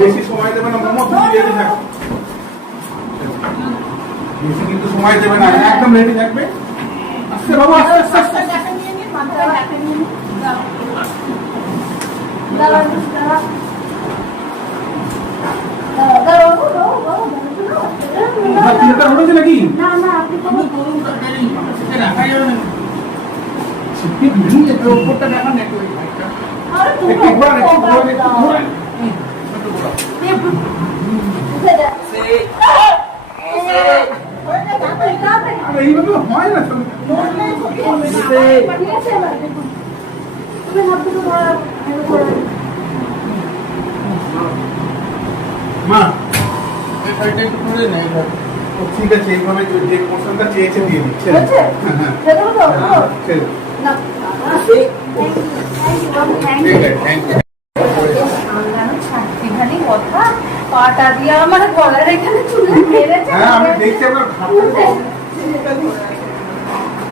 বেশি সময় দেবে না মোমো, তুমি রেডি থাকো। বেশি কিন্তু সময় দেবে না, একদম রেডি থাকবে। আস্তে বাবু, আস্তে আস্তে আস্তে। নাকি উপরটা দেখান একটু, এইভাবে হয় না। মা ঠিক আছে, এইভাবে যে পোর্শনটা চেয়েছে দিয়ে দিচ্ছে। পাটা দিয়ে আমার গলার এখানে চুলে মেরেছে। হ্যাঁ, আমি দেখছি